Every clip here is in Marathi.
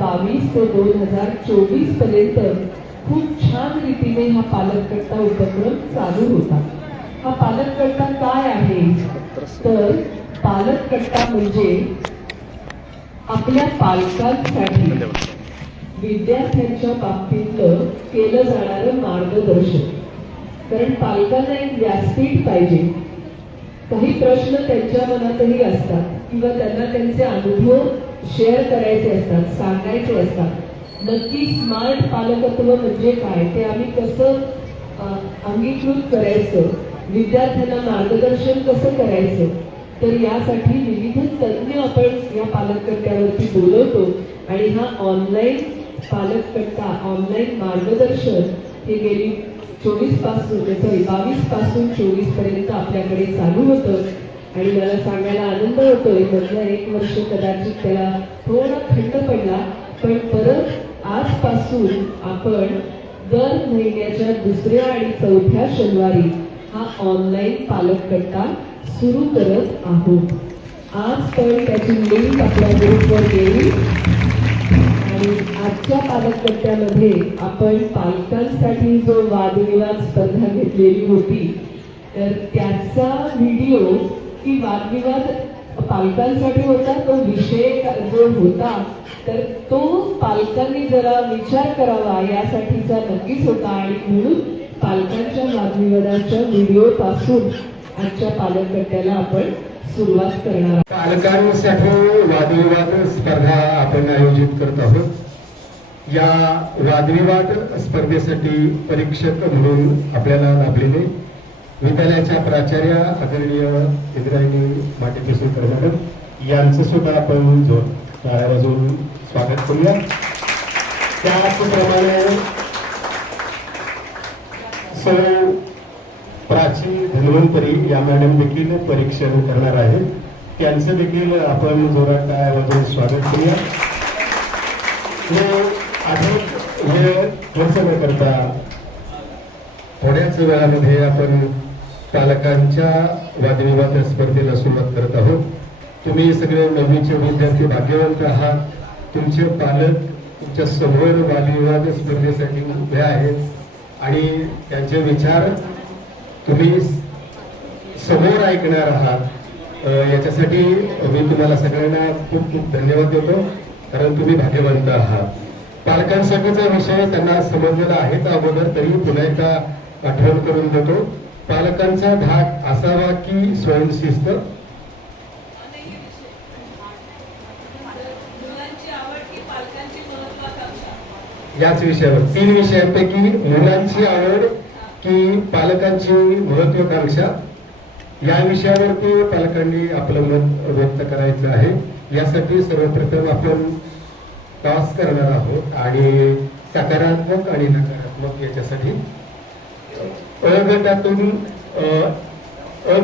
2022 ते 2024 पर्यंत खूप छान रीतीने हा पालक कट्टा उपक्रम चालू होता. हा पालक कट्टा काय आहे तर पालक कट्टा म्हणजे आपल्या पालकांसाठी विद्यार्थ्यांच्या बाबतीतलं केलं जाणारं मार्गदर्शन. कारण पालकांना एक व्यासपीठ पाहिजे. काही प्रश्न त्यांच्या मनातही असतात किंवा त्यांना त्यांचे अनुभव शेअर करायचे असतात, सांगायचे असतात. नक्की स्मार्ट पालकत्व म्हणजे काय ते आम्ही कसं अंगीकृत करायचं, विद्यार्थ्यांना मार्गदर्शन कसं करायचं, तर यासाठी विविध तज्ञ आपण या पालक कट्ट्यावरती बोलवतो. आणि हा ऑनलाईन पालक कट्टा, ऑनलाईन मार्गदर्शन हे गेली 22 पासून 24 पर्यंत आपल्याकडे चालू होतं. आणि मला सांगायला आनंद होतोय मधलं 1 वर्ष कदाचित त्याला थोडा खंड पडला, पण परत आजपासून आपण दर महिन्याच्या 2ऱ्या आणि 4थ्या शनिवारी हा ऑनलाईन पालक कट्टा सुरू करत आहोत. आज तर त्याची लिंक आपल्या ग्रुपवर येईल. आणि आजच्या पालक कट्ट्यामध्ये आपण पालकांसाठी जो वादविवाद स्पर्धा घेतलेली होती तर त्याचा व्हिडिओ की वादविवाद पालकांसाठी होता, तो विषय जो होता तर तो पालकांनी जरा विचार करावा यासाठीचा नक्कीच होता. आणि म्हणून पालकांच्या वादविवादाच्या व्हिडिओ पासून आजच्या पालक कट्ट्याला आपण सुरुवात करणार. पालकांसाठी वादविवाद स्पर्धा आपण आयोजित करत आहोत. या वादविवाद स्पर्धेसाठी परीक्षक म्हणून आपल्याला लाभलेले विद्यालयाच्या प्राचार्य आदरणीय इंद्रायणी माटेकेसकर मॅडम यांचं सुद्धा आपण टाळ्या वाजवून स्वागत करूया. त्याचप्रमाणे सौ प्राची धन्वंतरी या मॅडम देखील परीक्षण करणार आहेत. त्यांचं देखील आपण जोरात टाळ्या वाजवून स्वागत करूया. अधिक वेळ खर्च न करता थोड्याच वेळामध्ये आपण पालकांच्या वादविवाद स्पर्धेला सुरुवात करत आहोत. तुम्ही सगळे 9वीचे विद्यार्थी भाग्यवंत आहात. तुमचे पालक तुमच्या समोर वादविवाद स्पर्धेसाठी उभे आहेत आणि त्यांचे विचार तुम्ही समोर ऐकणार आहात. याच्यासाठी मी तुम्हाला सगळ्यांना खूप खूप धन्यवाद देतो, कारण तुम्ही भाग्यवंत आहात. पालकांसाठीचा विषय त्यांना समजलेला आहे तर अगोदर तरी पुन्हा एकदा आठवण करून देतो. पालकांचा धाक असावा की स्वयंशिस्त, याच विषयावर 3 विषयांपैकी मुलांची आवड की पालकांची महत्वाकांक्षा या विषयावरती पालकांनी आपलं मत व्यक्त करायचं आहे. यासाठी सर्वप्रथम आपण टॉस करणार आहोत आणि सकारात्मक आणि नकारात्मक याच्यासाठी अ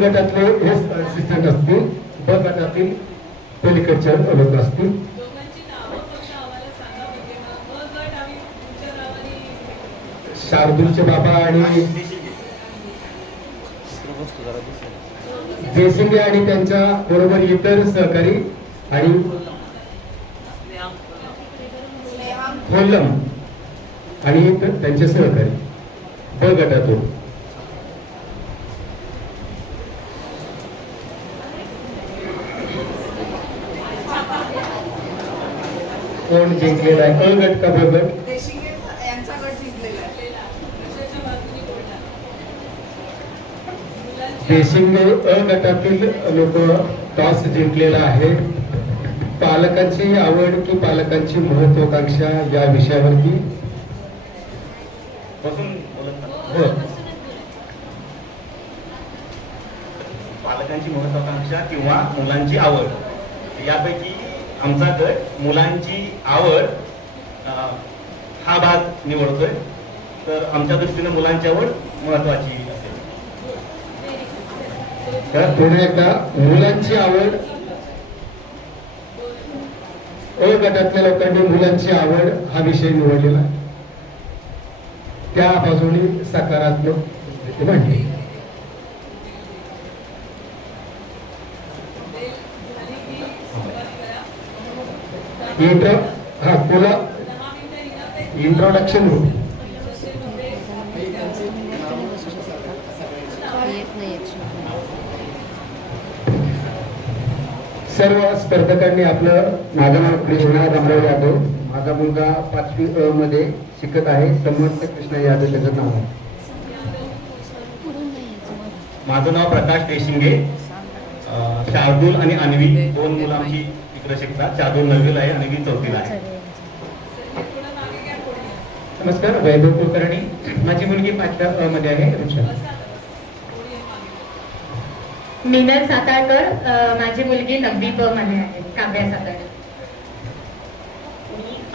गटातले हे असिस्टंट असतील, ब गटातील पलीकडच्या लोक असतील. शार्दूलचे बाबा आणि देशिंगे आणि त्यांच्या बरोबर इतर सहकारी आणि कोल्लम आणि त्यांचे सहकारी ब गटातून. कोण जिंकलेला आहे? अ गट का ब गट? देशिंगे अ गटातील लोक टॉस जिंकलेला आहे. पालकांची आवड की पालकांची महत्वाकांक्षा या विषयावरती पालकांची महत्वाकांक्षा किंवा मुलांची आवड यापैकी आमचा गट मुलांची आवड हा भाग निवडतोय. तर आमच्या दृष्टीने मुलांची आवड महत्वाची असेल. तर पुन्हा एकदा मुलांची आवड. अ गटातल्या लोकांनी मुलांची आवड हा विषय निवडलेला आहे. त्या बाजूने सकारात्मक मांडली. इथं हा अकोला इंट्रोडक्शन होते. सर्व स्पर्धकांनी आपलं, माझं नाव कृष्णा रामराव यादव, माझा मुलगा 5वी अ मध्ये शिकत आहे. समर्थ कृष्णा यादव त्याचं नाव आहे. माझं नाव प्रकाश देशिंगे. शार्दूल आणि अन्वी दोन मुलं आमची इकडे शिकतात. शार्दूल 9वीला आहे, अन्वी 4थीला आहे. नमस्कार, वैभव कुलकर्णी. माझी मुलगी 5व्या अ मध्ये आहे, ऋषा. मीनल सातारकर, माझी मुलगी 9वी ब मध्ये आहे, काव्या सातारकर.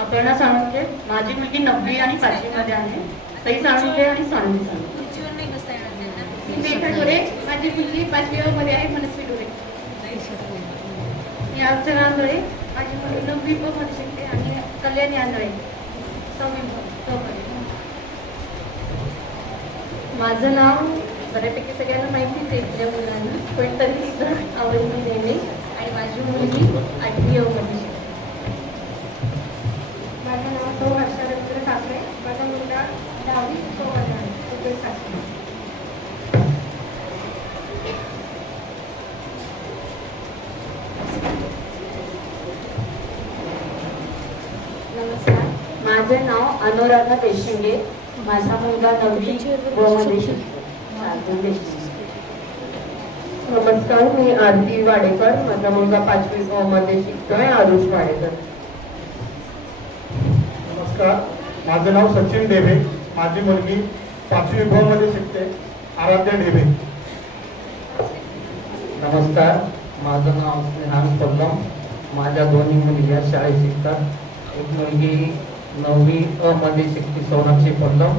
अपर्णा साळुंखे, माझी मुलगी 9वी आणि 5वी मध्ये आहे, सई साळुंखे आणि साळुंखे साळुंखे. रेखा डोरे, माझी मुलगी 5वी अ मध्ये आहे, मनस्वी डोरे. मी अर्चना आंधळे, माझी मुलगी 9वी ब मध्ये शिकते आणि कल्याणी आंधळे 6वी ब मध्ये. माझं नाव बऱ्यापैकी सगळ्यांना माहितीच आहे तुझ्या मुलांना, पण तरी आवडून देणे. आणि माझी मुलगी 8वी अ मध्ये शिकते. माझं नाव सौ हर्षा रवींद्र साखरे, माझा मुलगा 10वी ब मध्ये आहे, रुपेश साखरे. नमस्कार, माझं नाव अनुराधा देशिंगे, माझा मुलगा 9वी ब मध्ये शिकतो. नमस्कार, मी आरती वाडेकर, माझा मुलगा 5वी अ मध्ये शिकतोय, आरुष वाडेकर. नमस्कार, माझं नाव सचिन डेबे, माझी मुलगी 5वी ब मध्ये शिकते, आराध्या डेबे. नमस्कार, माझं नाव स्नेहान पल्लम, माझ्या दोन्ही मुलग्या शाळेत शिकतात. एक मुलगी 9वी अ मध्ये शिकते, सोनाक्षी पल्लम,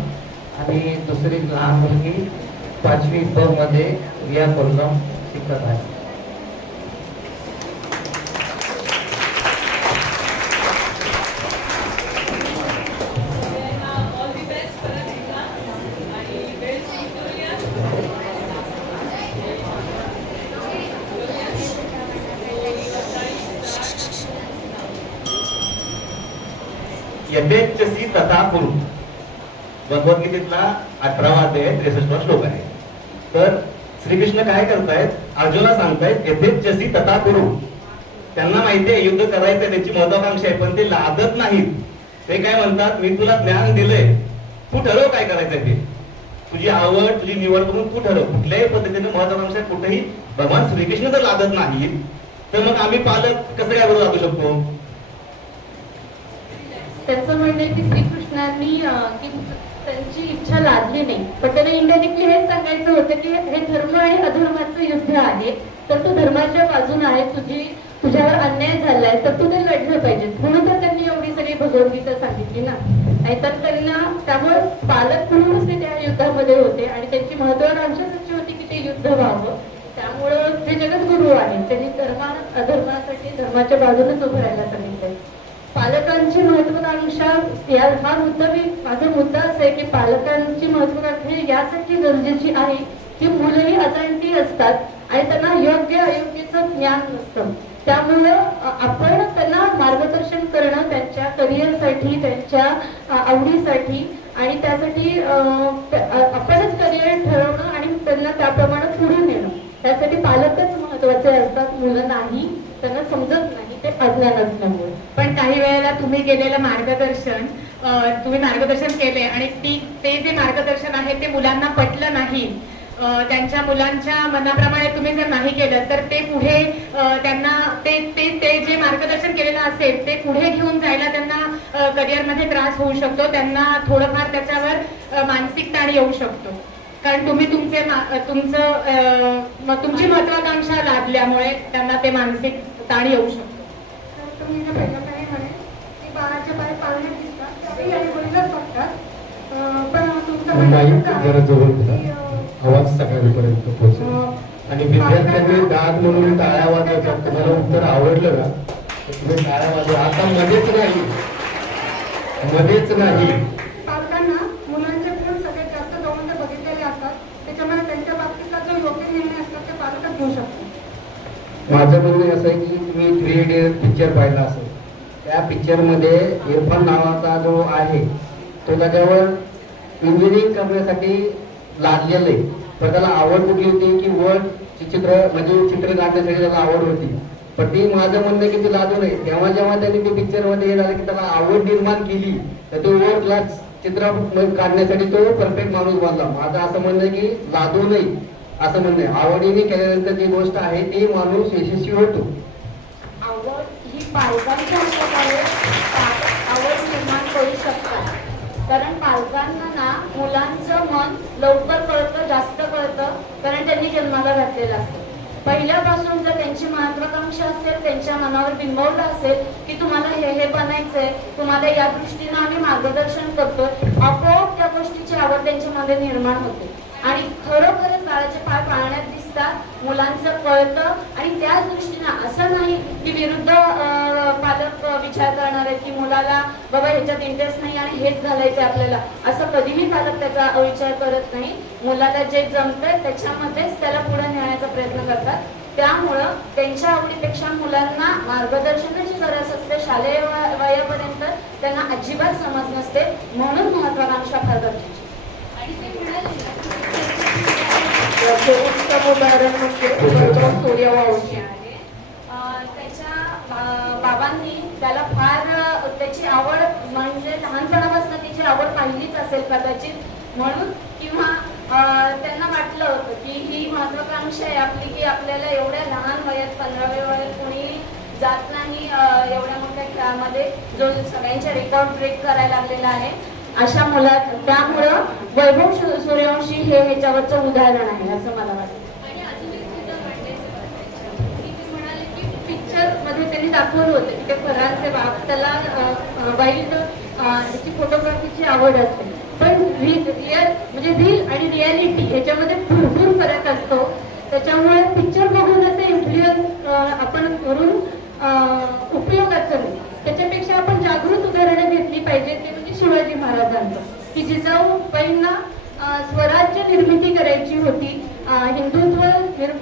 आणि दुसरी लहान मुलगी 5वी ब मध्ये रिया पल्लम शिकत आहे. यथेच्छसी तथा कुरु, भगवद्गीतेतला 18वा अध्याय 63वा श्लोक आहे. तर श्रीकृष्ण काय करतायत, अर्जुनाला सांगतायत यथेच्छसी तथा कुरु. त्यांना माहिती आहे युद्ध करायचंय, त्यांची महत्वाकांक्षा आहे, पण ते लादत नाहीत. ते काय म्हणतात, मी तुला ज्ञान दिलंय, तू ठरव काय करायचंय ते. तुझी आवड, तुझी निवड करून तू ठरव. कुठल्याही पद्धतीने महत्वाकांक्षा कुठेही भगवान श्रीकृष्ण जर लादत नाहीत, तर मग आम्ही पालक कसं काय बरोबर लादू शकतो. त्यांचं म्हणणं आहे की श्रीकृष्णांनी की त्यांची इच्छा लादली नाही, पण त्यांना इंडिरेक्टली हेच सांगायचं होतं की हे धर्म आणि अधर्माचं युद्ध आहे, तर तू धर्माच्या बाजूने आहे, तुझ्यावर अन्याय झालाय, तर तू ते लढलं पाहिजे. म्हणून तर त्यांनी एवढी सगळी भगवद्गीता सांगितली ना. नाहीतर त्यांना त्यामुळे पालक म्हणूनच ते त्या युद्धामध्ये होते आणि त्यांची महत्वाकांक्षा अशी होती की ते युद्ध व्हावं. त्यामुळं ते जगद्गुरु आहेत, त्यांनी अधर्मासाठी धर्माच्या बाजूनेच उभं राहायला सांगितलंय. पालकांची महत्वाकांक्षा हा मुद्दा माझा मुद्दा असा आहे की पालकांची महत्वाकांक्षा यासाठी गरजेची आहे की मुलंही अजाणती असतात आणि त्यांना योग्य अयोग्याचं ज्ञान नसतं. त्यामुळं आपण त्यांना मार्गदर्शन करणं त्यांच्या करिअरसाठी, त्यांच्या आवडीसाठी, आणि त्यासाठी आपणच करिअर ठरवणं आणि त्यांना त्याप्रमाणे पुढे नेणं, त्यासाठी पालकच महत्वाचे असतात. मुलं नाही, त्यांना समजत नाही, ते अज्ञान असल्यामुळे. पण काही वेळेला तुम्ही केलेलं मार्गदर्शन, तुम्ही मार्गदर्शन केले आणि ते जे मार्गदर्शन आहे ते मुलांना पटलं नाही, त्यांच्या मुलांच्या मनाप्रमाणे तुम्ही जर नाही केलं तर ते पुढे त्यांना ते जे मार्गदर्शन केलेलं असेल ते पुढे घेऊन जायला त्यांना करिअरमध्ये त्रास होऊ शकतो. त्यांना थोडंफार त्याच्यावर मानसिक ताण येऊ शकतो, कारण तुम्ही तुमची महत्वाकांक्षा लादल्यामुळे त्यांना ते मानसिक ताण येऊ शकतो. तुम्ही पहिलं काय म्हणे की बाळाच्या पाय पाळणे दिसतात, त्यावेळी आई वडीलच बघतात, पण तुमचं माईक जरा जवळ घ्या, आवाज सगळ्यांपर्यंत पोहोचेल. आणि विद्यार्थ्यांनी दाद म्हणून टाळ्या वाजवतात. तुम्हाला उत्तर आवडलं ना तर तुम्ही टाळ्या वाजवा. आता मध्येच नाही. पालकांना मुलांचे गुण सगळ्यात जास्त जवळून ते बघितलेले असतात, त्याच्यामुळे त्यांच्या बाबतीतला जो योग्य निर्णय असतात ते पालकच घेऊ शकतात. माझं म्हणणं असं आहे की तुम्ही 3 इडियट पिक्चर पाहिला असेल त्या पिक्चरमध्ये इरफान नावाचा जो आहे तो त्याच्यावर इंजिनिअरिंग करण्यासाठी लादलेलं आहे. पण त्याला आवड कुठली होती की वर्ड चित्र म्हणजे चित्र काढण्यासाठी त्याला आवड होती. पण ती माझं म्हणणं की ती लादू नये. तेव्हा जेव्हा त्यांनी ते पिक्चरमध्ये हे झालं की त्याला आवड निर्माण केली तर तो वर्ड क्लास चित्र काढण्यासाठी तो परफेक्ट माणूस बनला. माझं असं म्हणणं आहे की लादू नये असं म्हणणं आहे. आवडीने केल्यानंतर जी गोष्ट आहे ती माणूस यशस्वी होतो. आवड ही पालकांच्या हातात आहे. आवड निर्माण करू शकतात. कारण पालकांना ना मुलांचं मन लवकर कळतं, जास्त कळतं, कारण त्यांनी जन्माला घातलेलं असतं. पहिल्यापासून जर त्यांची महत्वाकांक्षा असेल, त्यांच्या मनावर बिंबवलं असेल की तुम्हाला हे बनायचंय, तुम्हाला या दृष्टीनं आम्ही मार्गदर्शन करतोय, आपोआप त्या गोष्टीची आवड त्यांच्यामध्ये निर्माण होते आणि खरोखरच बाळाचे पाय पाळण्यात दिसतात, मुलांचं कळतं. आणि त्याच दृष्टीनं असं नाही की विरुद्ध पालक विचार करणार आहे की मुलाला बाबा ह्याच्यात इंटरेस्ट नाही आणि हेच घालायचं आपल्याला, असं कधीही पालक त्याचा विचार करत नाही. मुलाला जे जमतंय त्याच्यामध्येच त्याला पुढे नेण्याचा प्रयत्न करतात. त्यामुळं त्यांच्या आवडीपेक्षा मुलांना मार्गदर्शनाची गरज असते. शालेय वयापर्यंत त्यांना अजिबात समज नसते, म्हणून महत्वाकांक्षा फार गरजेची. आणि ते याचे उत्तम उदाहरण म्हणजे सूर्यवंशी आहे. त्याच्या बाबांनी त्याला फार त्याची आवड म्हणजे लहानपणापासून त्याची आवड पाहिलीच असेल कदाचित, म्हणून किंवा त्यांना वाटलं होतं की ही महत्वाकांक्षा आहे आपली की आपल्याला एवढ्या लहान वयात 15व्या वयात कोणी जात नाही एवढ्या मोठ्या खेळामध्ये जो सगळ्यांचे रेकॉर्ड ब्रेक करायला लागलेला आहे अशा मुलात. त्यामुळं वैभव सूर्यवंशी हे ह्याच्यावरचं उदाहरण आहे असं मला वाटतं. आणि अजून एक मुद्दा मांडायचं की म्हणाले की पिक्चर मध्ये त्यांनी दाखवलं होतं की ते फरांचे बाप त्याला वाईल्ड त्याची फोटोग्राफीची आवड असते, पण रील आणि रियालिटी ह्याच्यामध्ये भरपूर फरक असतो. त्याच्यामुळे पिक्चर बघून असं इन्फ्लुएन्स आपण करून उपयोगाचं नाही. त्याच्यापेक्षा आपण जागृत उदाहरणं घेतली पाहिजे. ते म्हणजे शिवाजी महाराजांचं की जिजाऊबाईंना स्वराज्य निर्मिती करायची होती. हिंदुत्व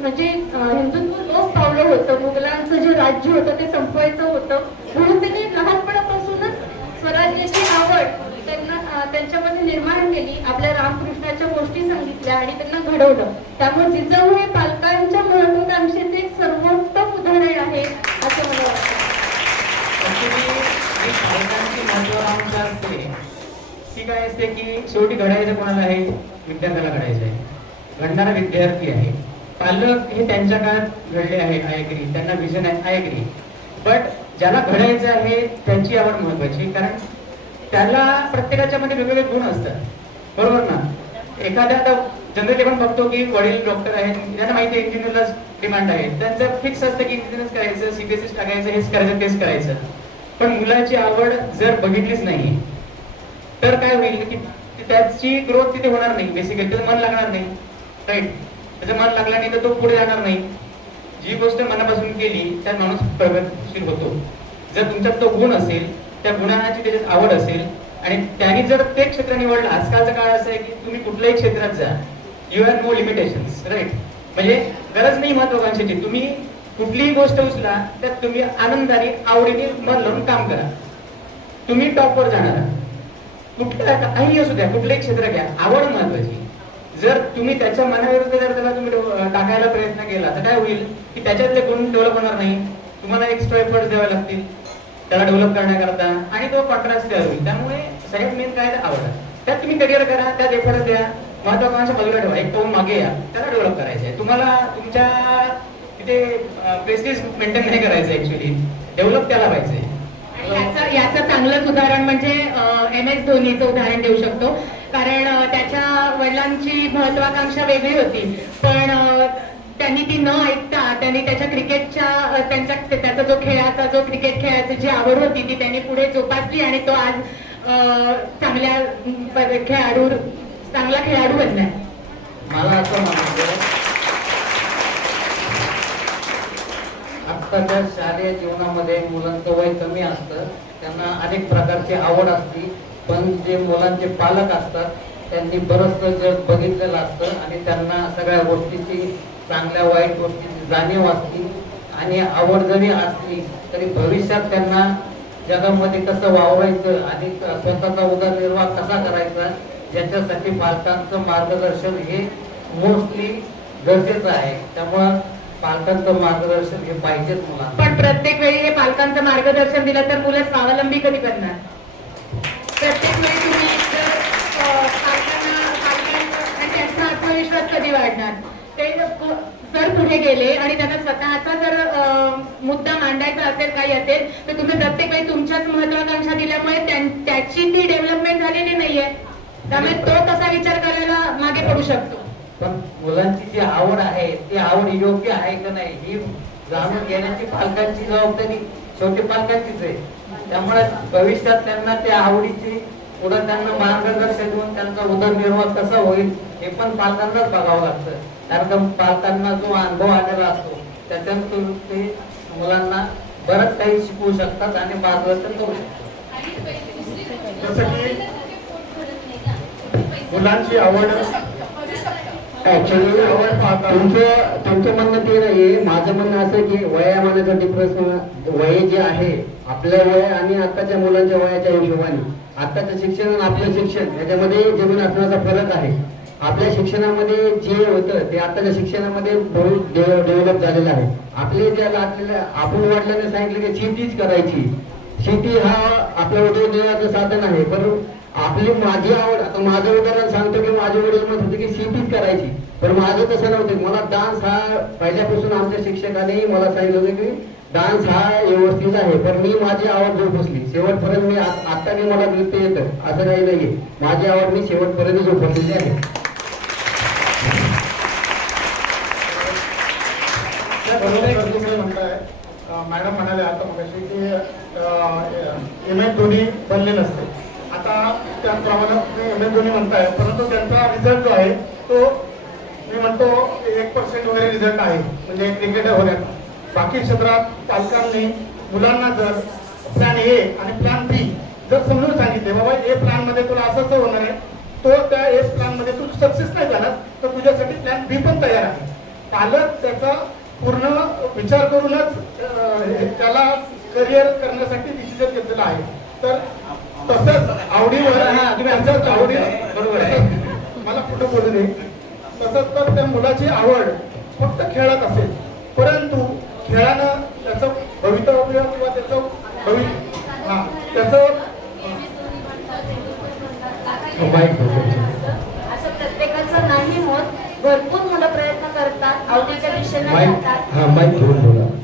म्हणजे हिंदुत्व लोप पावलं होतं. मुघलांचं जे राज्य होतं ते संपवायचं होतं, म्हणून त्यांनी लहानपणापासूनच स्वराज्याची आवड त्यांच्यामध्ये निर्माण केली. आपल्या रामकृष्णाच्या गोष्टी सांगितल्या आणि त्यांना घडवलं. त्यामुळे जिजाऊ हे पालकांच्या महत्वाकांक्षेचे एक सर्वोत्तम उदाहरण आहे असं मला वाटतं. पालकांची महत्वाकांक्षा असते ती काय असते की शेवटी घडायचं कोणाला आहे, विद्यार्थ्याला घडायचं आहे, घडणारा विद्यार्थी आहे. पालक हे त्यांच्या काळात घडले आहे, आय एग्री, त्यांना विजन आहे, आय एग्री. बट ज्याला घडायचं आहे त्याची आवड महत्वाची, कारण त्याला प्रत्येकाच्या मध्ये वेगवेगळे गुण असतात, बरोबर ना. एखाद्या आता जनरली आपण बघतो की वडील डॉक्टर आहेत, त्यांना माहिती आहे इंजिनियरला डिमांड आहे, त्यांचं फिक्स असतं की इंजिनियरच करायचं, सीबीएसई टाकायचं, हेच करायचं, तेच करायचं. पण मुलाची आवड जर बघितलीच नाही तर काय होईल की त्याची ग्रोथ तिथे होणार नाही. बेसिकली त्याचं मन लागणार नाही, राईट. त्याचं मन लागलं नाही तर तो पुढे जाणार नाही. जी गोष्ट मनापासून केली त्यात माणूस प्रगतशील होतो. जर तुमच्यात तो गुण असेल, त्या गुणाची त्याच्यात आवड असेल आणि त्यांनी जर ते क्षेत्र निवडलं, आजकालचा काळ असं आहे की तुम्ही कुठल्याही क्षेत्रात जा, you have no limitations, right. म्हणजे गरज नाही महत्वाकांक्षेची. तुम्ही कुठलीही गोष्ट उचला त्यात तुम्ही आनंदाने आवडीने मन लावून काम करा, तुम्ही टॉपवर जाणार. कुठल्या काही असू द्या, कुठलंही क्षेत्र घ्या, आवड महत्वाची. जर तुम्ही त्याच्या मनाविरुद्ध जर त्याला तुम्ही टाकायला प्रयत्न केला तर काय होईल की त्याच्यातले गुण डेव्हलप होणार नाही. तुम्हाला एक्स्ट्रा एफर्ट्स द्यावे लागतील त्याला डेव्हलप करण्याकरता आणि तो कॉन्ट्रास्ट तयार होईल. त्यामुळे सगळ्यात मेन काय आवड, त्यात तुम्ही करिअर करा, त्यात एफर्ट्स द्या, महत्वाकांक्षा बाजूला ठेवा, एक पाऊल मागे या, त्याला डेव्हलप करायचं आहे. तुम्हाला तुमच्या तिथे प्रेस्टिज मेंटेन नाही करायचं, ऍक्च्युअली डेव्हलप त्याला पाहिजे. याचं चांगलंच उदाहरण म्हणजे MS धोनीचं उदाहरण देऊ शकतो. कारण त्याच्या वडिलांची महत्वाकांक्षा वेगळी होती, पण त्यांनी ती न ऐकता त्यांनी त्याच्या क्रिकेटच्या त्याचा जो खेळाचा जो क्रिकेट खेळाची जी आवड होती ती त्यांनी पुढे जोपासली आणि तो आज चांगला खेळाडू बनलाय. मला असं म्हणायचं आत्ताच्या शालेय जीवनामध्ये मुलांचं वय कमी असतं, त्यांना अनेक प्रकारची आवड असते, पण जे मुलांचे पालक असतात त्यांनी बरंचसं जग बघितलेलं असतं आणि त्यांना सगळ्या गोष्टीची, चांगल्या वाईट गोष्टीची जाणीव असते आणि आवड जरी असली तरी भविष्यात त्यांना जगामध्ये कसं वावरायचं आणि स्वतःचा उदरनिर्वाह कसा करायचा, याच्यासाठी पालकांचं मार्गदर्शन हे मोस्टली गरजेचं आहे. त्यामुळं पालकांचं मार्गदर्शन हे पाहिजेच मुलांना. पण प्रत्येक वेळी हे पालकांचं मार्गदर्शन दिलं तर मुलं स्वावलंबी कधी बनणार? प्रत्येक वेळी तुम्ही जर पालकांना त्यांचा आत्मविश्वास कधी वाढणार? ते जर पुढे गेले आणि त्यांना स्वतःचा जर मुद्दा मांडायचा असेल, काही असेल, तर तुम्ही प्रत्येक वेळी तुमच्याच महत्वाकांक्षा दिल्यामुळे त्याची ती डेव्हलपमेंट झालेली नाहीये. त्यामुळे तो तसा विचार करायला मागे पडू शकतो. पण मुलांची जी आवड आहे ती आवड योग्य आहे का नाही ही जाणून घेण्याची पालकांची जबाबदारी शेवटी पालकांचीच आहे. त्यामुळे भविष्यात त्यांना त्या आवडीची पुढे त्यांना मार्गदर्शन देऊन त्यांचा उदरनिर्वाह कसा होईल हे पण पालकांनाच बघावं लागतं. कारण पालकांना जो अनुभव आलेला असतो त्याच्यातून ते मुलांना बरंच काही शिकवू शकतात आणि मार्गदर्शन करू शकतात. जसं की मुलांची आवड ऍक्च्युली तुमचं म्हणणं ते नाहीये, माझं म्हणणं असं की वयामानाचं डिफरन्स वय जे आहे आपलं वय आणि आताच्या मुलांच्या वयाच्या हिशोबाने आताचं शिक्षण आणि आपलं शिक्षण याच्यामध्ये जमीन असण्याचा फरक आहे. आपल्या शिक्षणामध्ये जे होतं ते आताच्या शिक्षणामध्ये बहुत डेव्हलप झालेलं आहे. आपले जे लागलेलं आपण वडिलांनी सांगितलं की शेतीच करायची, शेती हा आपल्या उदरनिर्वाहाचं साधन आहे. पण माझी आवड, आता माझं उदाहरण सांगतो की माझे वडील म्हणत होते की शेतीच करायची, पण माझं तसं नव्हतं. मला डान्स हा पहिल्यापासून आमच्या शिक्षकाने मला सांगितलं होतं की डान्स हा व्यवस्थित आहे, पण मी माझी आवड जोपासली शेवटपर्यंत. मी आता मी मला नृत्य येतं असं काही नाहीये, माझी आवड मी शेवटपर्यंत जोपासलेली आहे. तुम्ही म्हणताय, मॅडम म्हणाले आता मगाशी की MS धोनी बनले नसते. आता त्याचप्रमाणे तुम्ही MS धोनी म्हणताय, परंतु त्यांचा रिझल्ट जो आहे तो मी म्हणतो 1% वगैरे रिझल्ट आहे म्हणजे क्रिकेटर होण्याचा. बाकी क्षेत्रात पालकांनी मुलांना जर प्लॅन ए आणि प्लॅन बी जर समजून सांगितले, बाबा ए प्लॅन मध्ये तुला असं होणार आहे, तो त्या ए प्लॅन मध्ये तू सक्सेस नाही झाला तर तुझ्यासाठी प्लॅन बी पण तयार आहे. पालक त्याचा पूर्ण विचार करूनच त्याला करिअर करण्यासाठी डिसिजन घेतलेला आहे. तर तसंच आवडीवर बरोबर आहे, मला कुठं बोलू नये. तसंच तर त्या मुलाची आवड फक्त खेळात असेल, परंतु खेळानं त्याचं भवितव्य किंवा त्याचं असं प्रत्येकाचं नाही होत. भरपूर मुलं प्रयत्न करतात, आवडीच्या दिशेने जातात.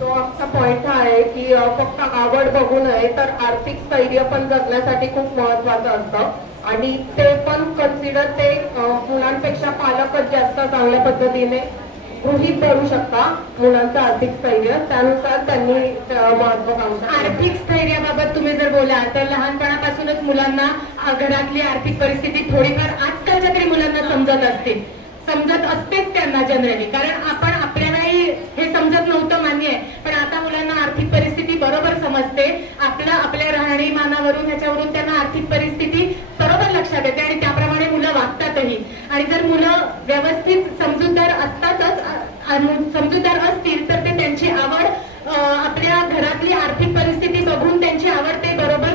तो आमचा पॉइंट हा आहे की फक्त आवड बघू नये तर आर्थिक स्थैर्य पण जगण्यासाठी खूप महत्वाचं असतं आणि ते पण कन्सिडर ते मुलांपेक्षा पालकच जास्त चांगल्या पद्धतीने गृहीत धरू शकता मुलांचं आर्थिक स्थैर्य, त्यानुसार त्यांनी महत्वाकांक्षा. आर्थिक स्थैर्याबाबत तुम्ही जर बोलाल तर लहानपणापासूनच मुलांना घरातली आर्थिक परिस्थिती थोडीफार आजकालच्या तरी मुलांना समजत असतेच त्यांना जनरली, कारण आपण आपल्यालाही हे समजत नव्हतं मान्य आहे, पण आता मुलांना आर्थिक परिस्थिती बरोबर समजते. आपल्या राहणीमानावरून ह्याच्यावरून त्यांना आर्थिक परिस्थिती बरोबर लक्षात येते आणि त्याप्रमाणे मुलं वागतातही. आणि जर मुलं व्यवस्थित समजूतदार असतील तर ते त्यांची आवड आपल्या घरातली आर्थिक परिस्थिती बघून त्यांची आवड ते बरोबर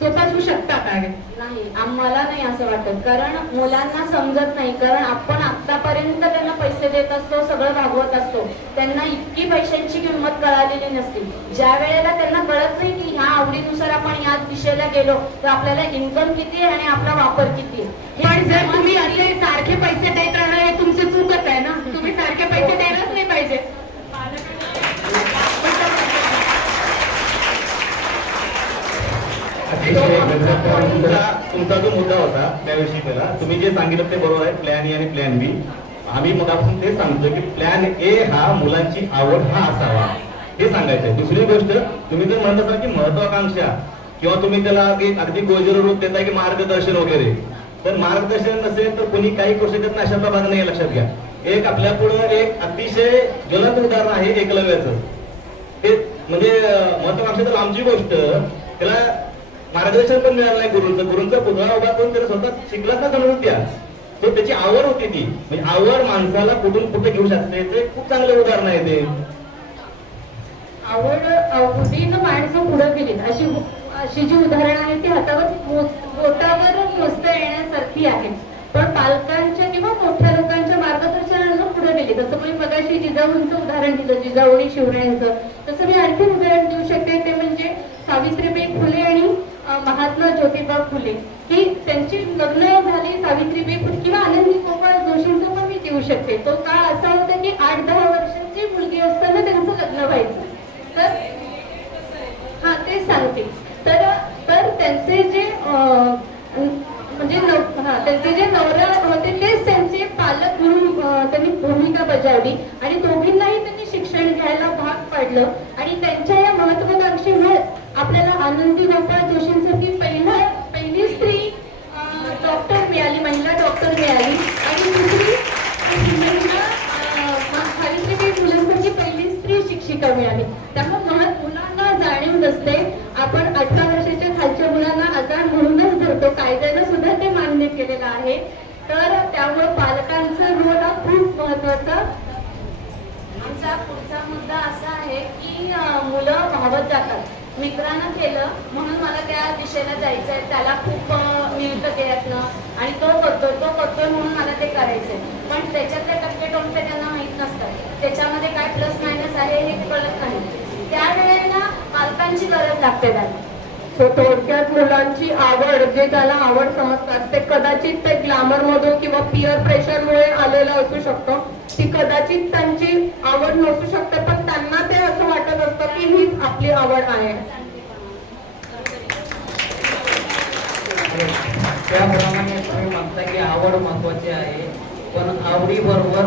जोपासू शकतात. नाही, आम्हाला नाही असं वाटत, कारण मुलांना समजत नाही. कारण आपण आतापर्यंत त्यांना पैसे देत असतो, सगळं भागवत असतो, त्यांना इतकी पैशांची किंमत कळालेली नसते. ज्या वेळेला त्यांना कळत नाही की ह्या आवडीनुसार आपण या दिशेला गेलो तर आपल्याला इन्कम किती आहे आणि आपला वापर किती आहे. पण जर तुम्ही असे सारखे पैसे देत राहणं हे तुमची चूकच आहे ना. तुम्ही सारखे पैसे द्यायलाच नाही पाहिजे. तुमचा जो मुद्दा होता त्याविषयी पहिला तुम्ही जे सांगितलं ते बरोबर आहे, प्लॅन ए आणि प्लॅन बी. आम्ही मग आपण ते सांगतो की प्लॅन ए हा मुलांची आवड हा असावा हे सांगायचं. दुसरी गोष्ट तुम्ही जर म्हणत असाल की महत्वाकांक्षा किंवा तुम्ही त्याला अगदी गोजर रूप देताय की मार्गदर्शन वगैरे, तर मार्गदर्शन नसेल तर कोणी काही करू शकत नाही अशाचा भाग नाही. लक्षात घ्या, एक आपल्या पुढे एक अतिशय ज्वलंत उदाहरण आहे एकलव्याचं. ते म्हणजे महत्वाकांक्षा तर आमची गोष्ट, त्याला मार्गदर्शन पण मिळालं नाही गुरूंचा पुतळा उभा करून त्याला स्वतः शिकलाच ना गणवून द्या. तो त्याची आवड होती ती, म्हणजे आवड माणसाला कुठून कुठे घेऊ शकते, ते खूप चांगलं उदाहरण आहे ते. आवडीनं माणसं पुढे गेली अशी अशी जी उदाहरणं आहेत ती हातावर बोटावर मोजता येण्यासारखी आहेत. पण पालकांच्या किंवा मोठ्या लोकांच्या मार्गदर्शनानं पुढे गेली. जसं मी मगाशी जिजाऊंचं उदाहरण दिलं, जिजाऊ आणि शिवरायांचं, तसं मी आणखी उदाहरण देऊ शकते. ते म्हणजे सावित्रीबाई फुले आणि महात्मा ज्योतिबा फुले. ही त्यांची लग्न झाली सावित्रीबाई फुले किंवा आनंदी गोपाळ जोशींचं पण मी देऊ शकते. तो काळ असा होता की 8-10 वर्षांची मुलगी असताना त्यांचं लग्न व्हायचं. तर हा ते सांगते. तर त्यांचे जे म्हणजे त्यांचे जे नवरा होते तेच त्यांचे पालक म्हणून त्यांनी भूमिका बजावली आणि दोघींनाही त्यांनी शिक्षण घ्यायला भाग पाडलं. आणि त्यांच्या या महत्वाकांक्षेमुळे आपल्याला आनंदी गोपाळ जोशींसारखी पहिली स्त्री डॉक्टर मिळाली, महिला डॉक्टर मिळाली. आणि दुसरी सावित्रीबाई फुलेंसारखी पहिली स्त्री शिक्षिका मिळाली. त्यामुळे मुलांना जाणीव नसते. आपण 18 वर्षाच्या खालच्या मुलांना आजार म्हणूनच धरतो. कायद्यानं सुद्धा ते मान्य केलेलं आहे. तर त्यामुळे पालकांचा रोल हा खूप महत्वाचा. आमचा पुढचा मुद्दा असा आहे की मुलं वाहवत जातात. मित्रानं केलं म्हणून मला त्या दिशेला जायचं आहे, त्याला खूप मिळतं त्यातनं आणि तो करतोय म्हणून मला ते करायचंय. पण त्याच्यातले टक्के टोमते त्यांना माहीत नसतात. त्याच्यामध्ये काय प्लस मायनस आहे हे कळत नाही. त्यावेळेला पालकांची गरज लागते त्याला. तो थोडक्यात मुलांची आवड, जे त्याला आवड समजतात, ते कदाचित ते ग्लॅमर मधून किंवा पिअर प्रेशरमुळे आलेलं असू शकतं. ती कदाचित त्यांची आवड नसू शकते, पण त्यांना ते असं वाटत असतं की हीच आपली आवड आहे. त्याप्रमाणे तुम्ही म्हणता की आवड महत्वाची आहे, पण आवडीबरोबर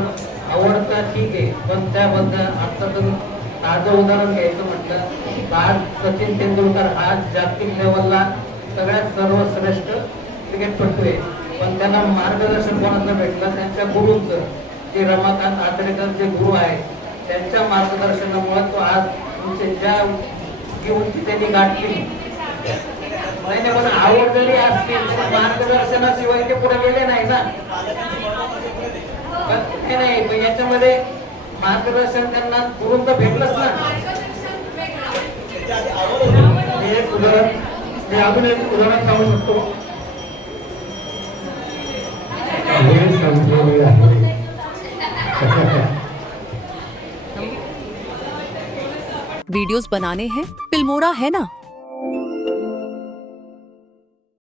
आवडता ठीक आहे, पण त्याबद्दल आता तुम्ही ताजं उदाहरण घ्यायचं म्हटलं, आज सचिन तेंडुलकर आज जागतिक लेवलला सगळ्यात सर्वश्रेष्ठ क्रिकेटपटू आहे. पण त्यांना मार्गदर्शन कोणाचं भेटलं? त्यांच्या गुरूंचं. जे रमाकांत आचरेकर जे गुरु आहेत त्यांच्या मार्गदर्शनामुळे तो आज तुमचे ज्या उंची त्यांनी गाठ केली. नाही पण आवड जरी असतील मार्गदर्शनाशिवाय ते पुढे गेले नाही ना. पण नाही पण याच्यामध्ये मार्गदर्शन त्यांना गुरूंचं भेटलंच ना. मी अजून एक उदाहरण सांगू शकतो. वीडियोस बनाने हैं, फिल्मोरा है ना।